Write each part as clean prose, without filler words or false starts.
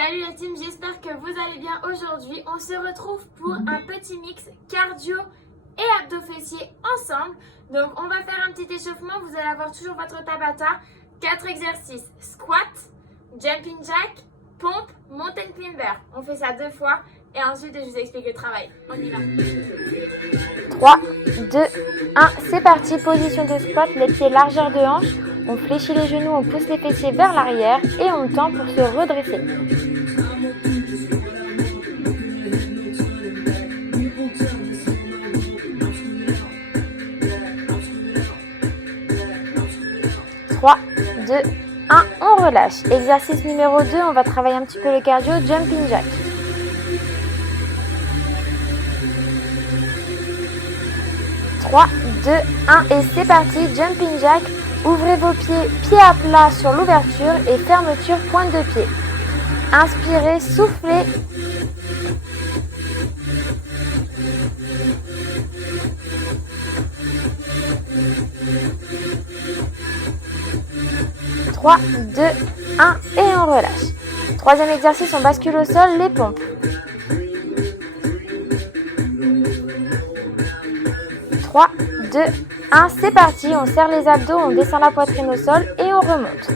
Salut la team, j'espère que vous allez bien. Aujourd'hui, on se retrouve pour un petit mix cardio et abdos fessiers ensemble. Donc, on va faire un petit échauffement. Vous allez avoir toujours votre Tabata. 4 exercices. Squat, jumping jack, pompe, mountain climber. On fait ça 2 fois et ensuite je vous explique le travail. On y va. 3, 2, 1, c'est parti. Position de squat, les pieds largeur de hanche. On fléchit les genoux, on pousse les fessiers vers l'arrière et on tend pour se redresser. Trois, 2, 1, on relâche. Exercice numéro 2, on va travailler un petit peu le cardio, jumping jack. 3, 2, 1 et c'est parti, jumping jack. Ouvrez vos pieds, pieds à plat sur l'ouverture et fermeture pointe de pied. Inspirez, soufflez. Trois, 2, 1 et on relâche. Troisième exercice, on bascule au sol, les pompes. 3, 2, 1, c'est parti, on serre les abdos, on descend la poitrine au sol et on remonte.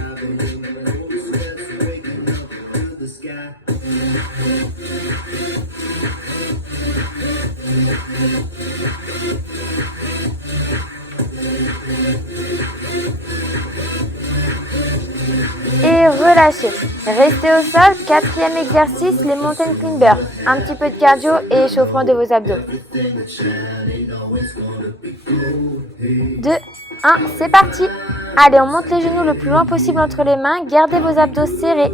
Et relâchez. Restez au sol, quatrième exercice, les mountain climbers. Un petit peu de cardio et échauffement de vos abdos. 2, 1, c'est parti. Allez, on monte les genoux le plus loin possible entre les mains. Gardez vos abdos serrés.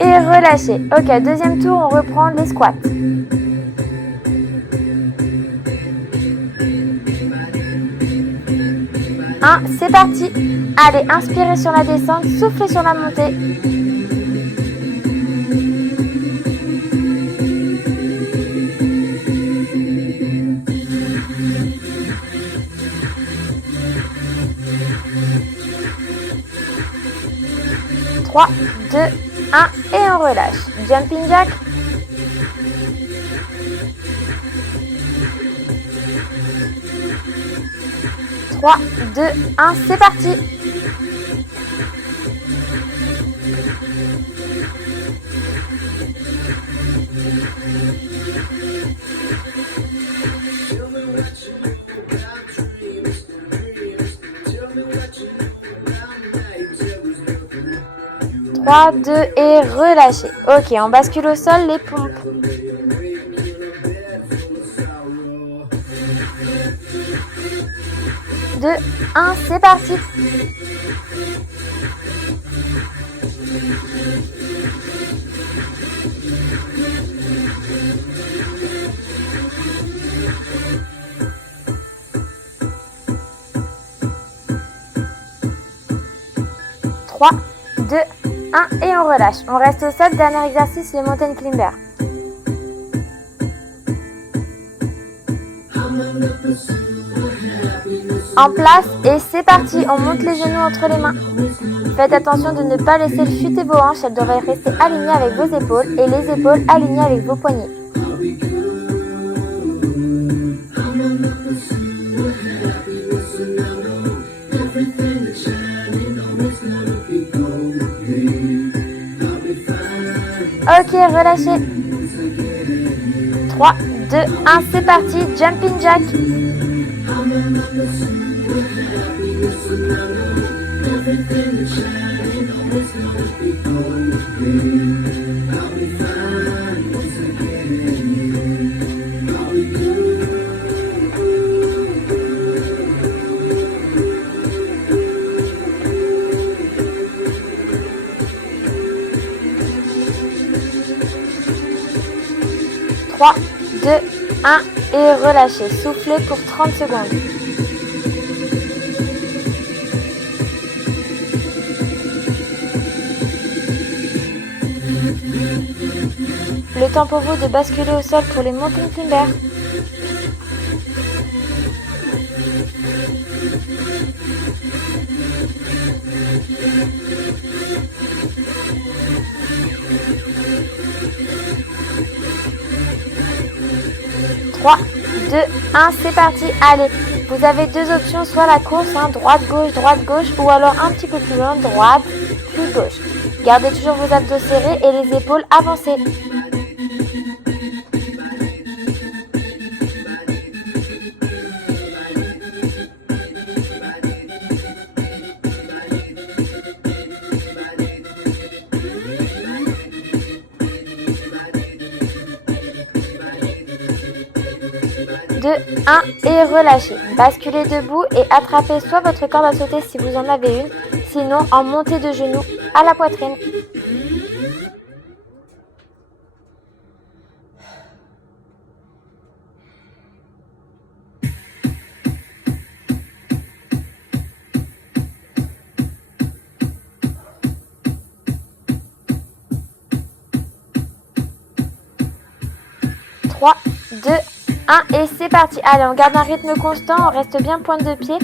Et relâchez. Ok, deuxième tour, on reprend les squats. 1, c'est parti. Allez, inspirez sur la descente, soufflez sur la montée. Trois, 2, 1 et on relâche. Jumping jack. 3, 2, 1, c'est parti. Trois, 2 et relâchez. Ok, on bascule au sol, les pompes. 2, 1, c'est parti. Trois, 2, 1 et on relâche. On reste au sol, dernier exercice, les mountain climbers. En place et c'est parti, on monte les genoux entre les mains. Faites attention de ne pas laisser chuter vos hanches, elles devraient rester alignées avec vos épaules et les épaules alignées avec vos poignets. Ok, relâchez. 3, 2, 1, c'est parti, jumping jack. Trois, 2, 1 et relâchez. Soufflez pour 30 secondes. Le temps pour vous de basculer au sol pour les mountain climbers. Trois, 2, 1, c'est parti, allez. Vous avez deux options, soit la course, droite, gauche, ou alors un petit peu plus loin, droite, puis gauche. Gardez toujours vos abdos serrés et les épaules avancées. Deux, 1 et relâchez. Basculez debout et attrapez soit votre corde à sauter si vous en avez une, sinon en montée de genoux à la poitrine. Trois, 2, 1 et c'est parti. Allez, on garde un rythme constant, on reste bien pointe de pied.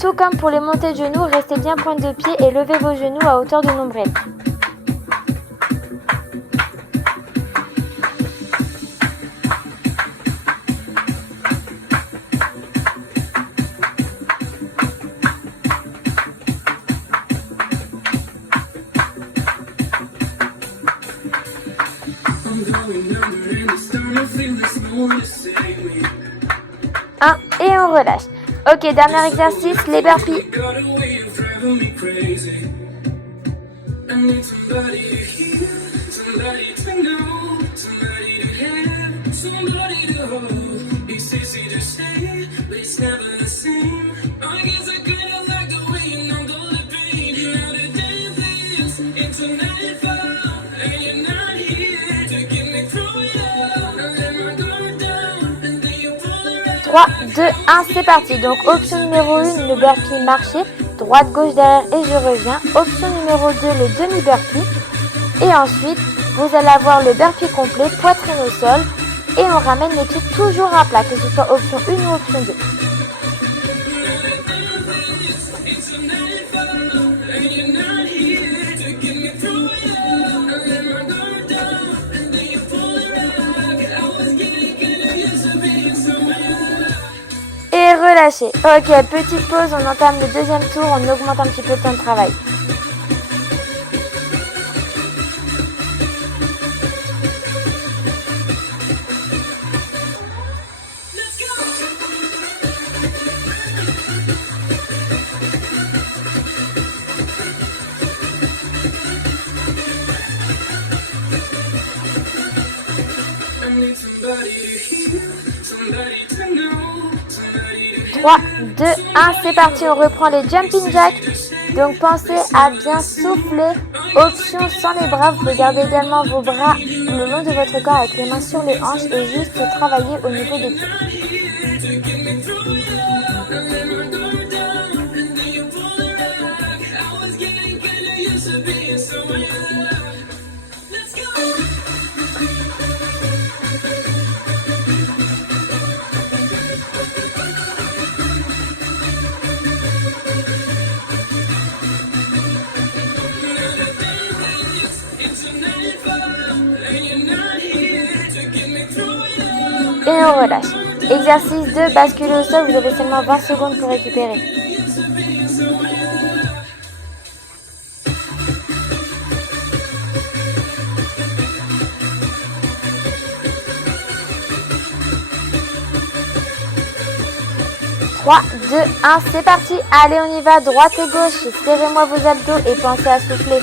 Tout comme pour les montées de genoux, restez bien pointe de pied et levez vos genoux à hauteur du nombril. Un et on relâche. Ok, dernier exercice, les burpees. Trois, 2, 1, c'est parti. Donc option numéro 1, le burpee marché, droite, gauche, derrière et je reviens. Option numéro 2, le demi-burpee. Et ensuite, vous allez avoir le burpee complet, poitrine au sol. Et on ramène les pieds toujours à plat, que ce soit option 1 ou option 2. Et relâchez. Ok, petite pause, on entame le deuxième tour, on augmente un petit peu le temps de travail. Trois, 2, 1, c'est parti, on reprend les jumping jacks. Donc pensez à bien souffler. Option sans les bras, vous pouvez garder également vos bras le long de votre corps avec les mains sur les hanches et juste travailler au niveau des pieds. Et on relâche. Exercice 2, basculer au sol, vous avez seulement 20 secondes pour récupérer. Trois, 2, 1, c'est parti. Allez, on y va, droite et gauche. Serrez-moi vos abdos et pensez à souffler.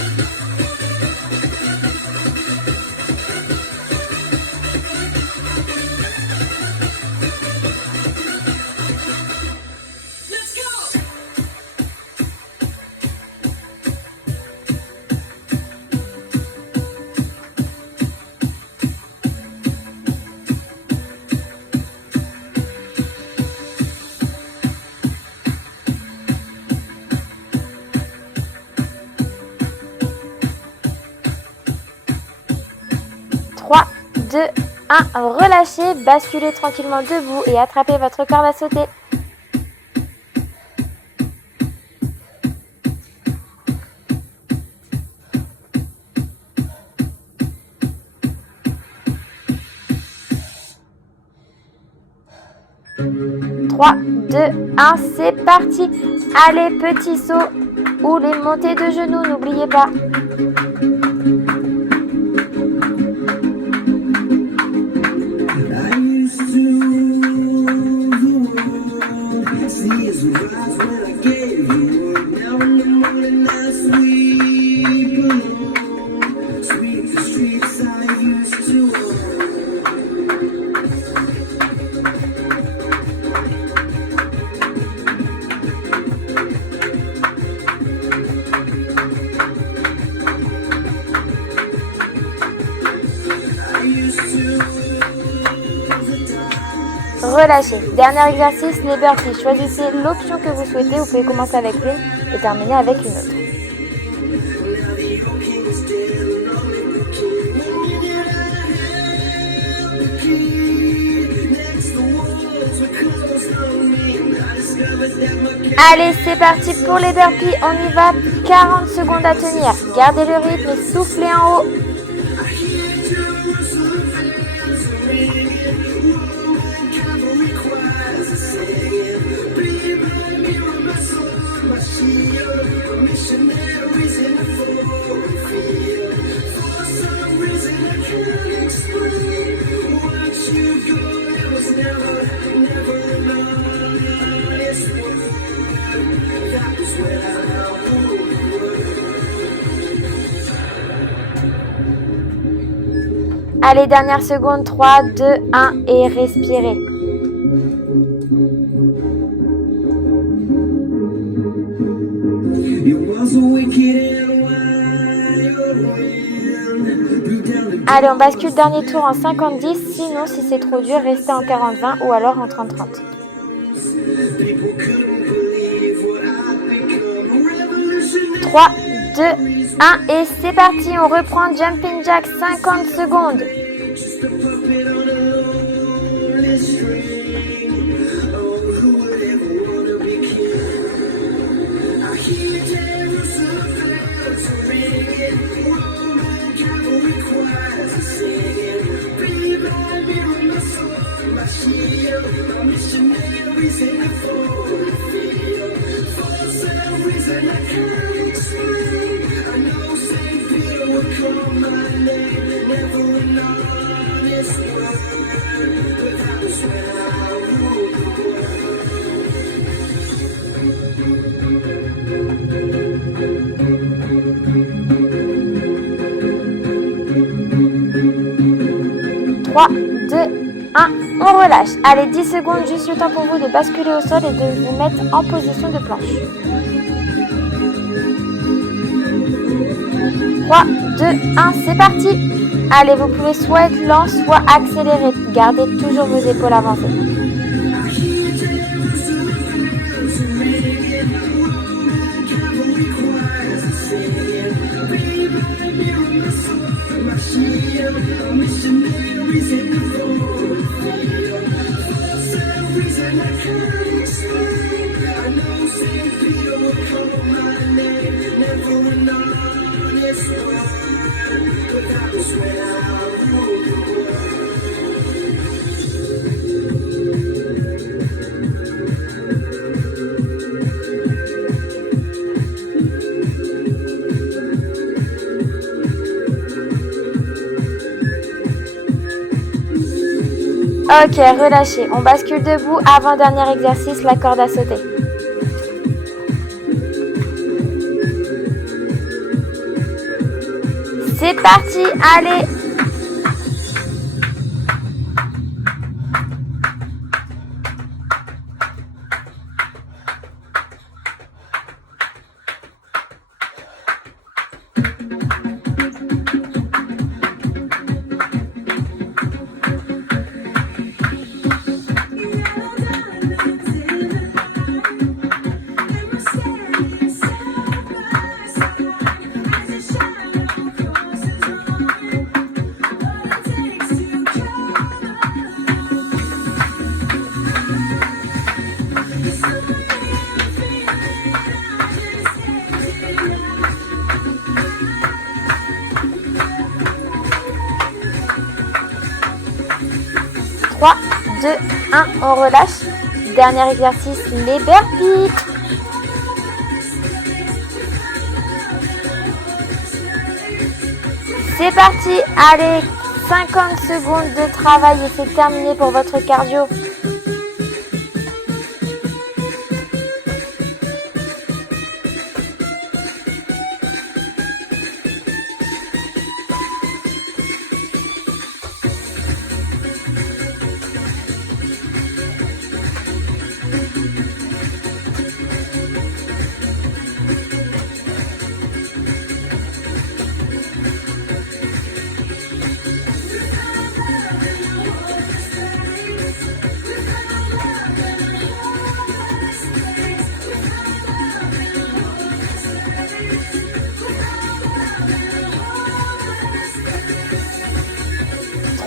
3, 2, 1, relâchez, basculez tranquillement debout et attrapez votre corde à sauter. Trois, 2, 1, c'est parti. Allez, petit saut ou les montées de genoux, n'oubliez pas. Relâchez. Dernier exercice, les burpees. Choisissez l'option que vous souhaitez. Vous pouvez commencer avec l'une et terminer avec une autre. Allez, c'est parti pour les burpees. On y va. 40 secondes à tenir. Gardez le rythme et soufflez en haut. Allez, dernière seconde, 3, 2, 1 et respirez. Allez, on bascule dernier tour en 50-10, sinon si c'est trop dur, restez en 40-20 ou alors en 30-30. 3, 2, 1 et c'est parti, on reprend Jumping Jack 50 secondes. Trois, 2, 1, on relâche. Allez, 10 secondes, juste le temps pour vous de basculer au sol et de vous mettre en position de planche. 3, 2, 1, c'est parti. Allez, vous pouvez soit être lent, soit accélérer. Gardez toujours vos épaules avancées. Ok, relâchez. On bascule debout. Avant-dernier exercice, la corde à sauter. C'est parti, allez. 3, 2, 1, on relâche. Dernier exercice, les burpees. C'est parti, allez, 50 secondes de travail et c'est terminé pour votre cardio.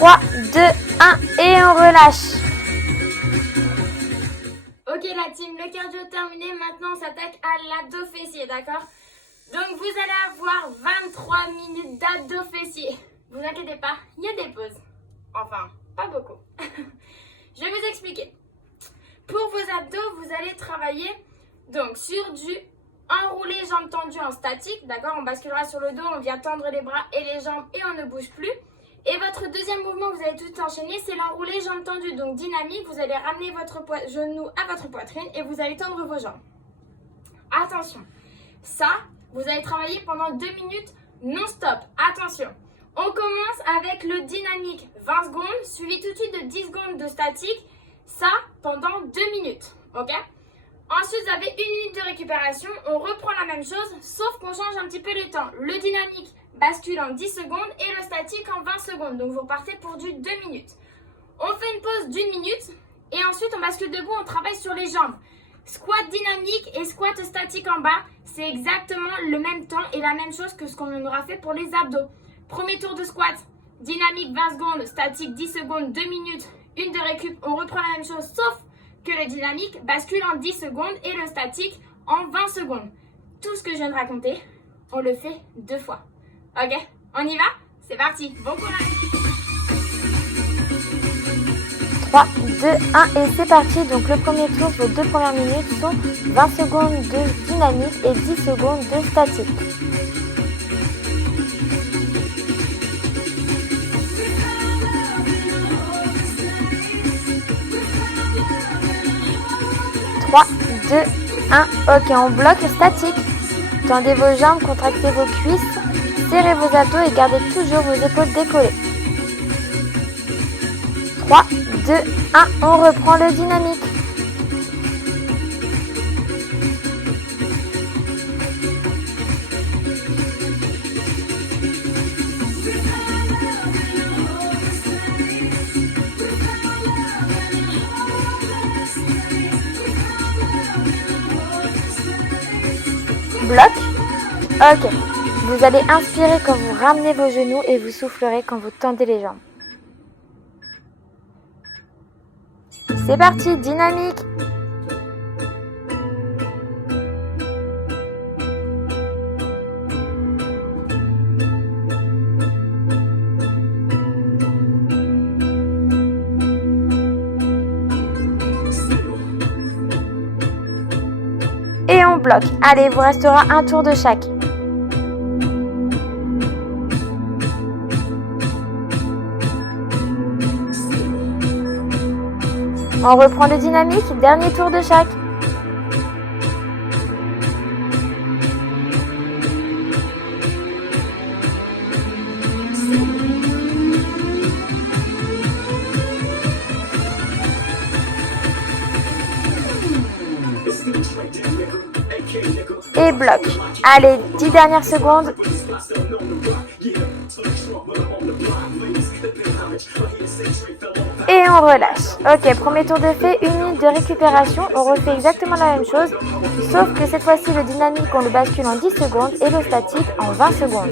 Trois, 2, 1 et on relâche. Ok la team, le cardio terminé, maintenant on s'attaque à l'abdos fessier, d'accord? Donc vous allez avoir 23 minutes d'abdos fessier. Vous inquiétez pas, il y a des pauses. Enfin, pas beaucoup. Je vais vous expliquer. Pour vos abdos, vous allez travailler donc sur du enroulé jambes tendues en statique, d'accord? On basculera sur le dos, on vient tendre les bras et les jambes et on ne bouge plus. Et votre deuxième mouvement, vous allez tout enchaîner, c'est l'enroulé jambes tendues. Donc dynamique, vous allez ramener votre genou à votre poitrine et vous allez tendre vos jambes. Attention, ça, vous allez travailler pendant 2 minutes non-stop. Attention, on commence avec le dynamique 20 secondes, suivi tout de suite de 10 secondes de statique. Ça, pendant 2 minutes, ok? Ensuite, vous avez 1 minute de récupération. On reprend la même chose, sauf qu'on change un petit peu les temps. Le dynamique bascule en 10 secondes et le statique en 20 secondes. Donc, vous partez pour du 2 minutes. On fait une pause d'1 minute et ensuite, on bascule debout, on travaille sur les jambes. Squat dynamique et squat statique en bas, c'est exactement le même temps et la même chose que ce qu'on aura fait pour les abdos. Premier tour de squat, dynamique 20 secondes, statique 10 secondes, 2 minutes, 1 de récup. On reprend la même chose, sauf que le dynamique bascule en 10 secondes et le statique en 20 secondes. Tout ce que je viens de raconter, on le fait 2 fois. Ok, on y va? C'est parti, bon courage! 3, 2, 1 et c'est parti. Donc le premier tour, vos 2 premières minutes sont 20 secondes de dynamique et 10 secondes de statique. Trois, 2, 1, ok, on bloque statique. Tendez vos jambes, contractez vos cuisses, serrez vos abdos et gardez toujours vos épaules décollées. 3, 2, 1, on reprend le dynamique. Bloc. Ok. Vous allez inspirer quand vous ramenez vos genoux et vous soufflerez quand vous tendez les jambes. C'est parti, dynamique. Et on bloque. Allez, il vous restera un tour de chaque. On reprend le dynamique, dernier tour de chaque. Et bloc. Allez, 10 dernières secondes. Et on relâche. Ok, premier tour de fait, 1 minute de récupération. On refait exactement la même chose, sauf que cette fois-ci, le dynamique, on le bascule en 10 secondes et le statique en 20 secondes.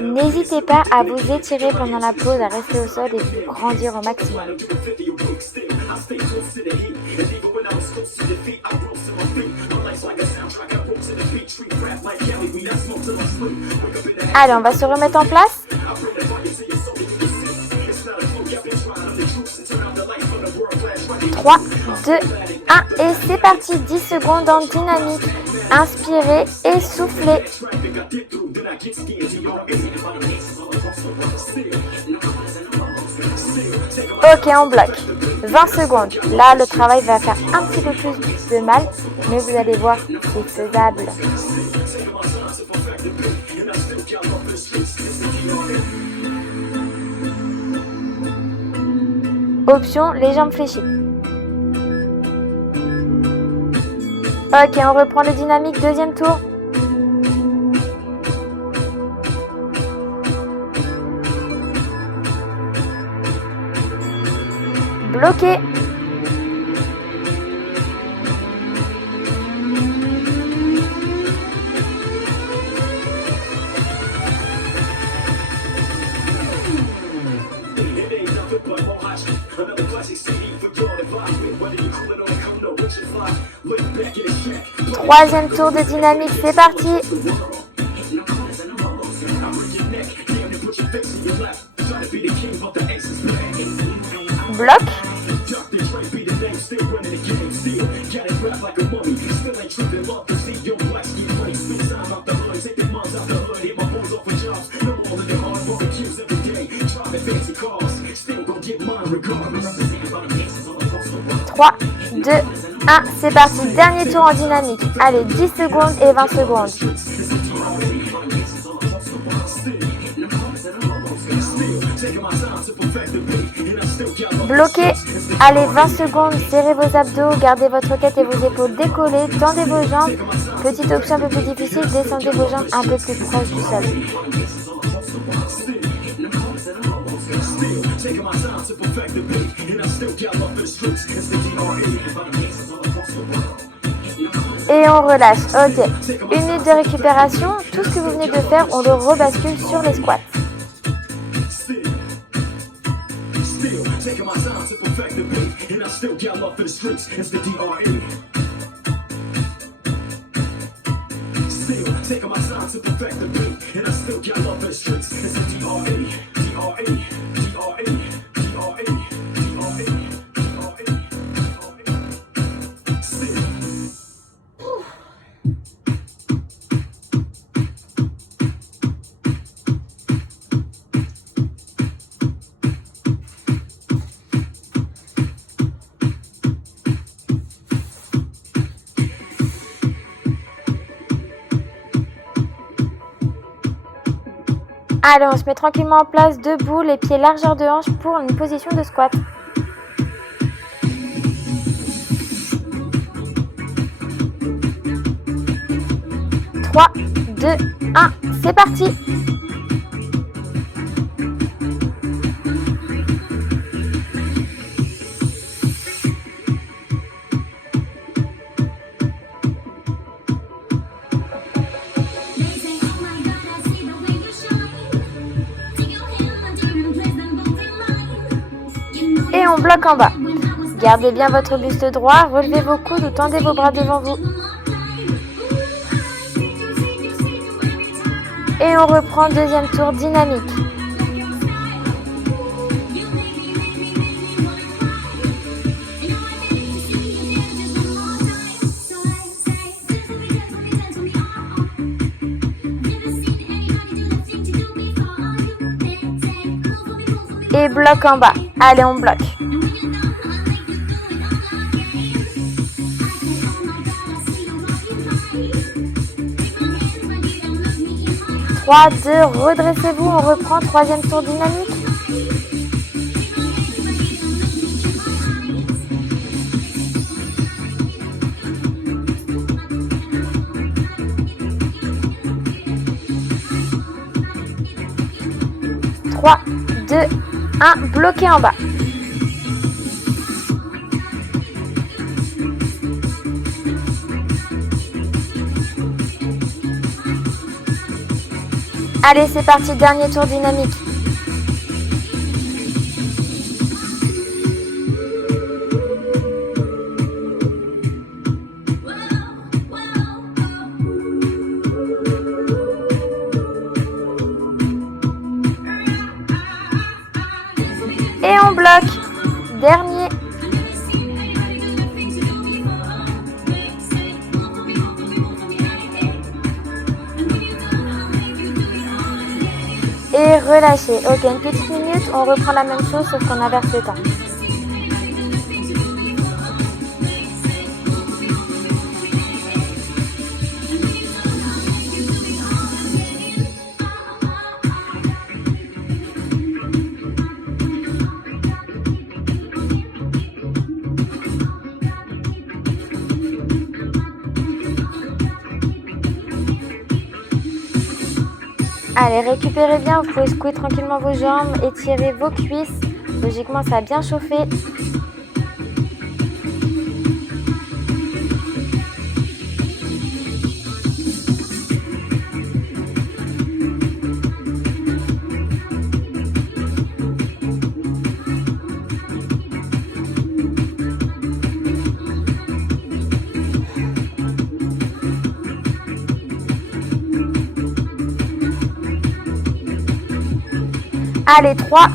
N'hésitez pas à vous étirer pendant la pause, à rester au sol et vous grandir au maximum. Allez, on va se remettre en place. 3, 2, 1 et c'est parti. 10 secondes en dynamique. Inspirez et soufflez. Ok, on bloque. 20 secondes. Là, le travail va faire un petit peu plus de mal, mais vous allez voir, c'est faisable. Option, les jambes fléchies. Ok, on reprend le dynamique, deuxième tour. Bloqué. Troisième tour de dynamique, c'est parti. Bloc. Trois, 2, 1, c'est parti. Dernier tour en dynamique. Allez, 10 secondes et 20 secondes. Bloquez. Allez, 20 secondes. Serrez vos abdos, gardez votre tête et vos épaules décollées. Tendez vos jambes. Petite option un peu plus difficile, descendez vos jambes un peu plus proches du sol. Et on relâche. Ok. 1 minute de récupération. Tout ce que vous venez de faire, on le rebascule sur les squats. Allez, on se met tranquillement en place, debout, les pieds largeur de hanche pour une position de squat. Trois, 2, 1, c'est parti. Et on bloque en bas. Gardez bien votre buste droit, relevez vos coudes ou tendez vos bras devant vous. Et on reprend deuxième tour dynamique. Et bloc en bas. Allez, on bloque. Trois, 2, redressez-vous, on reprend, troisième tour dynamique. Trois, 2, 1, bloqué en bas. Allez, c'est parti, dernier tour dynamique. Et on bloque. Dernier. Et relâchez. Ok, une petite minute, on reprend la même chose sauf qu'on inverse le temps. Allez, récupérez bien, vous pouvez secouer tranquillement vos jambes, étirer vos cuisses. Logiquement, ça a bien chauffé. Allez, 3,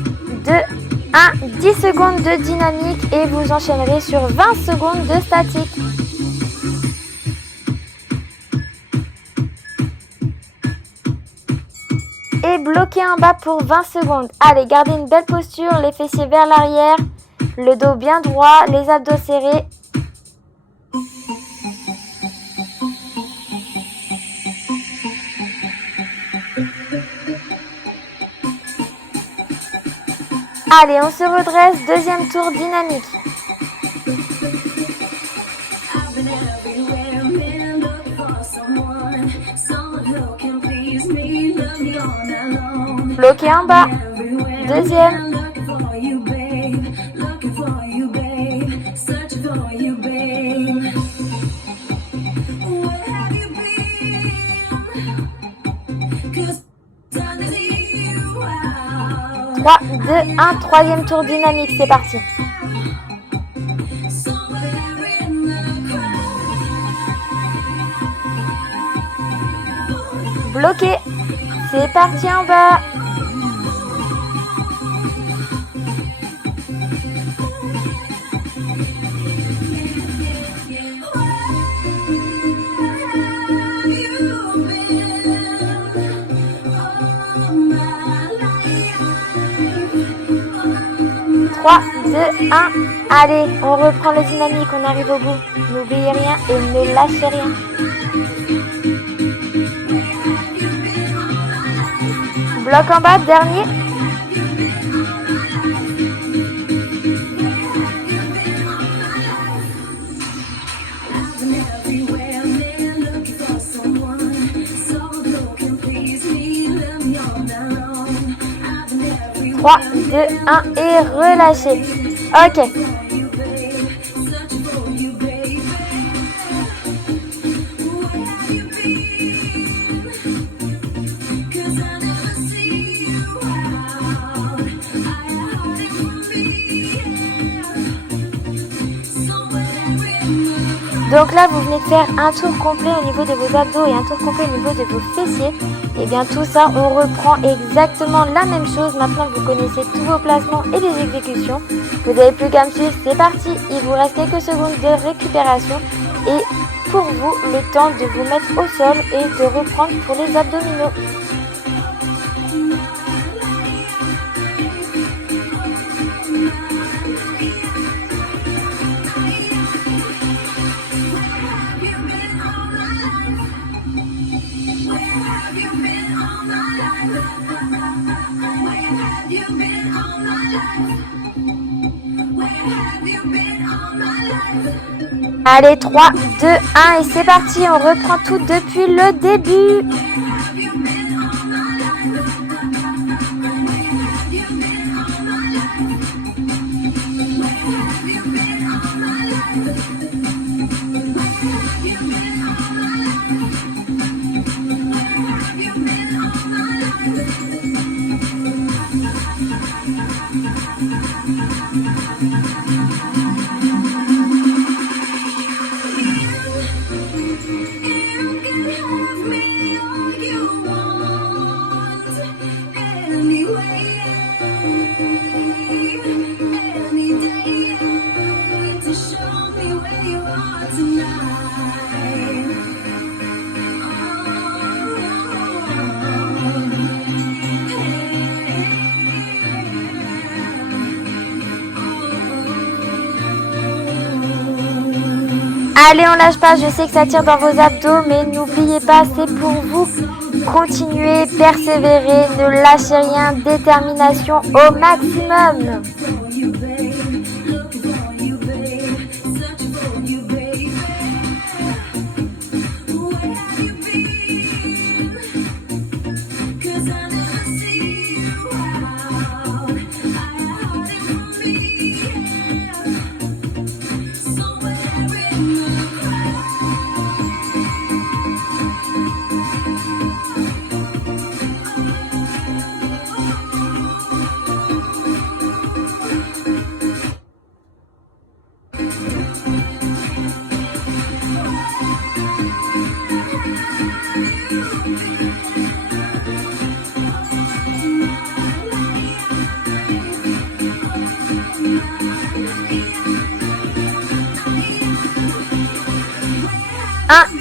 2, 1, 10 secondes de dynamique et vous enchaînerez sur 20 secondes de statique. Et bloquez en bas pour 20 secondes. Allez, gardez une belle posture, les fessiers vers l'arrière, le dos bien droit, les abdos serrés. Allez, on se redresse, deuxième tour dynamique. Bloqué en bas, deuxième. Trois, 2, 1, troisième tour dynamique, c'est parti. Bloqué, c'est parti en bas. Trois, 2, 1, allez, on reprend le dynamique, on arrive au bout. N'oubliez rien et ne lâchez rien. Bloc en bas, dernier. Trois, 2, 1 et relâchez. Ok. Donc là, vous venez de faire un tour complet au niveau de vos abdos et un tour complet au niveau de vos fessiers. Et bien tout ça, on reprend exactement la même chose. Maintenant, vous connaissez tous vos placements et les exécutions. Vous n'avez plus qu'à me suivre, c'est parti. Il vous reste quelques secondes de récupération. Et pour vous, le temps de vous mettre au sol et de reprendre pour les abdominaux. Allez, 3, 2, 1 et c'est parti, on reprend tout depuis le début. Allez, on lâche pas, je sais que ça tire dans vos abdos, mais n'oubliez pas, c'est pour vous. Continuez, persévérez, ne lâchez rien, détermination au maximum.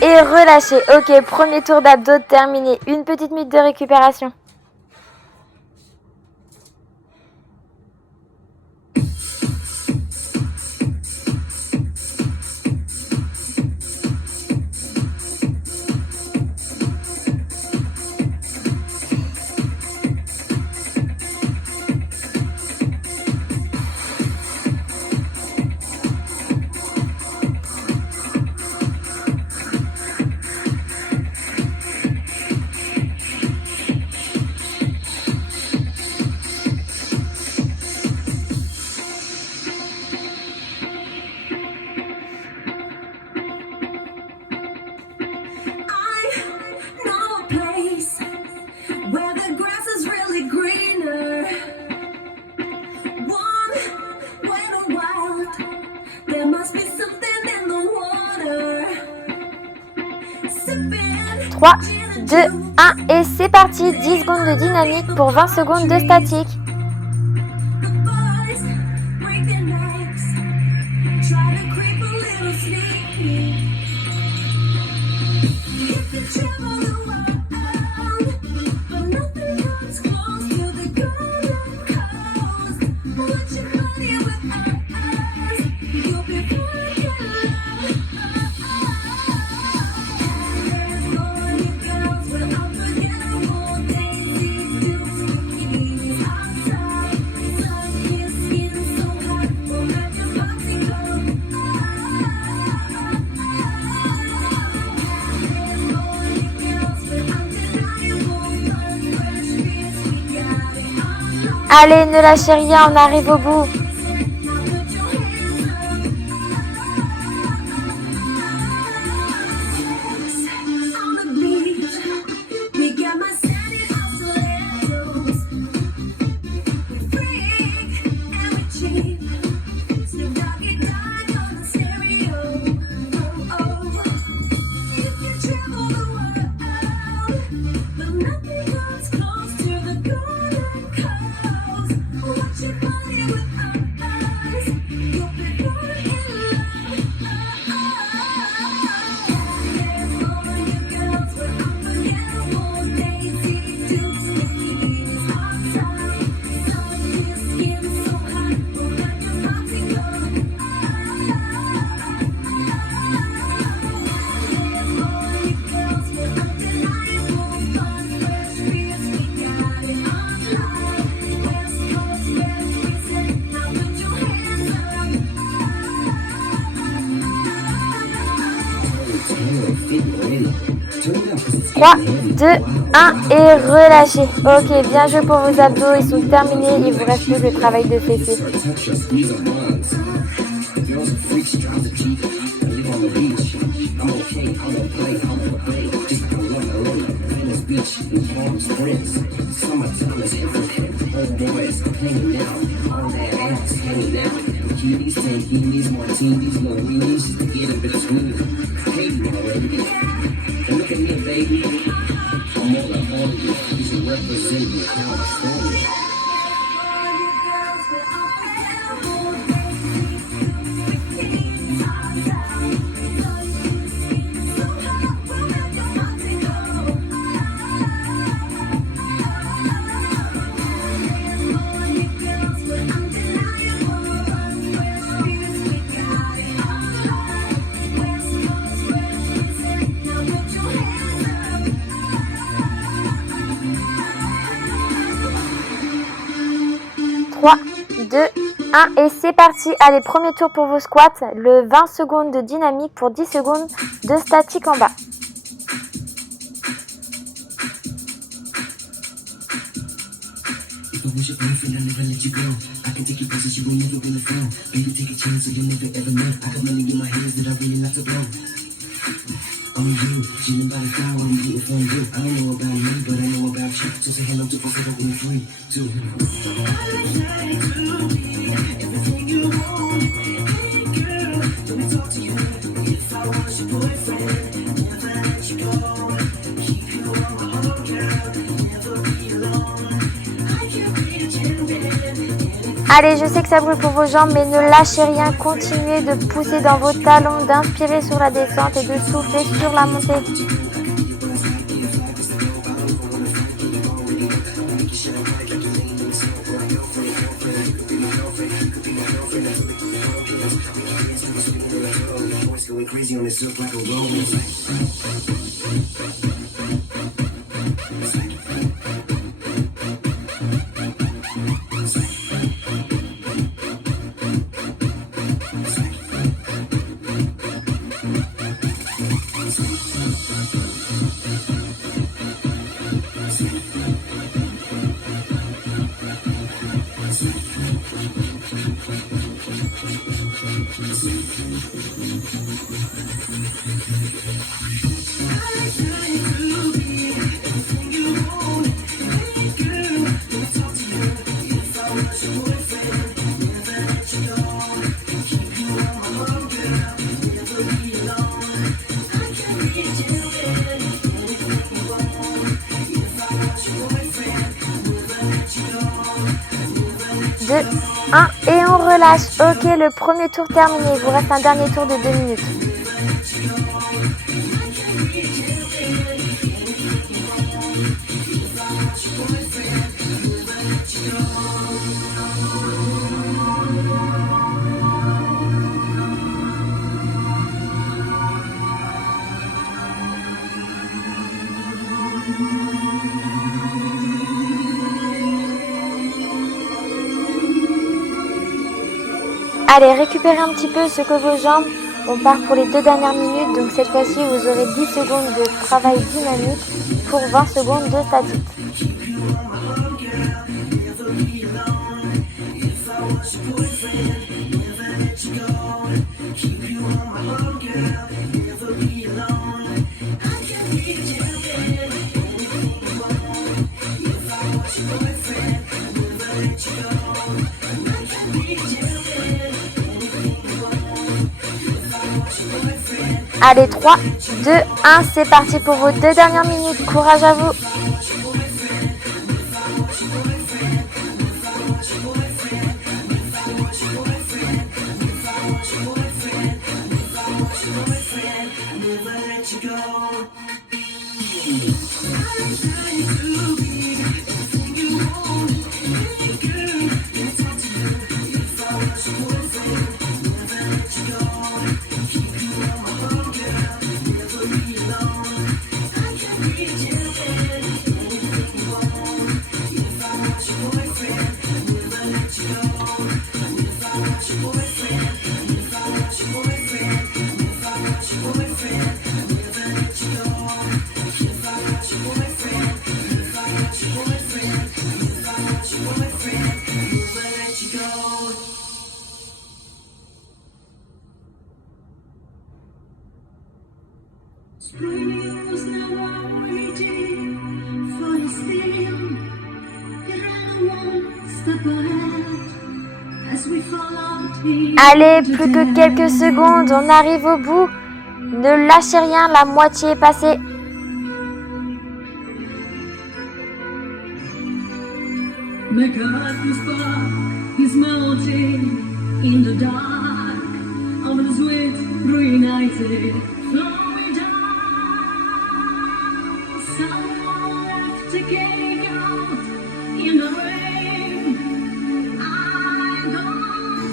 Et relâchez. Ok, premier tour d'abdos terminé. Une petite minute de récupération. Trois, 2, 1 et c'est parti. 10 secondes de dynamique pour 20 secondes de statique. Allez, ne lâchez rien, on arrive au bout. Trois, 2, 1 et relâchez. Ok, bien joué pour vos abdos, ils sont terminés, il vous reste plus que le travail de fessiers. beach in Palm Springs. Summertime is everywhere. Homeboys hanging out, all that ass hanging out. Bikinis, tankinis, martinis, no weenies, just to get a bit of squeeze. Hating already. And look at me, baby. I'm all of you. You should represent me, California. 3, 2, 1 et c'est parti. Allez, premier tour pour vos squats. Le 20 secondes de dynamique pour 10 secondes de statique en bas. I'm you, chillin' by the fire when we getting fondue. I don't know about me, but I know about you. So say hello to both of them in 3, 2. Everything you want, hey girl, let me talk to you. If I was your boyfriend, never let you go. Keep you on my own, girl, never be alone. I can't be a champion. Allez, je sais que ça brûle pour vos jambes, mais ne lâchez rien. Continuez de pousser dans vos talons, d'inspirer sur la descente et de souffler sur la montée. Deux, 1 et on relâche. Ok, le premier tour terminé. Il vous reste un dernier tour de 2 minutes. Allez, récupérez un petit peu ce que vos jambes. On part pour les 2 dernières minutes. Donc cette fois-ci, vous aurez 10 secondes de travail dynamique pour 20 secondes de statique. Allez, 3, 2, 1, c'est parti pour vos 2 dernières minutes. Courage à vous. Spring is now waiting. Allez, plus que quelques secondes, on arrive au bout. Ne lâchez rien, la moitié est passée. MacArthur's spark is melting in the dark of the sweet reunited flowing down. Someone left a cake out in the rain. I don't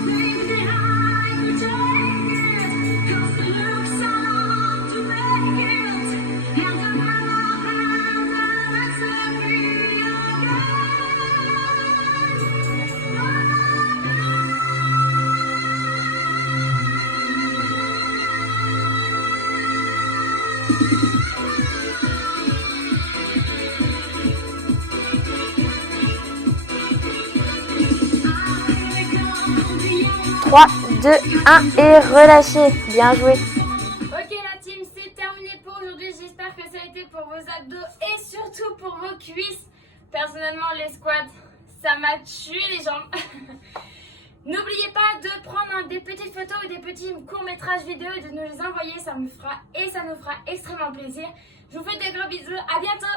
think that I could take it, 'cause it looks so hard to make it, and I never have that recipe again. Trois, 2, 1 et relâchez. Bien joué. Ok la team, c'est terminé pour aujourd'hui. J'espère que ça a été pour vos abdos et surtout pour vos cuisses. Personnellement, les squats, ça m'a tué les jambes. N'oubliez pas de prendre des petites photos ou des petits courts-métrages vidéo et de nous les envoyer. Ça nous fera extrêmement plaisir. Je vous fais des gros bisous. À bientôt.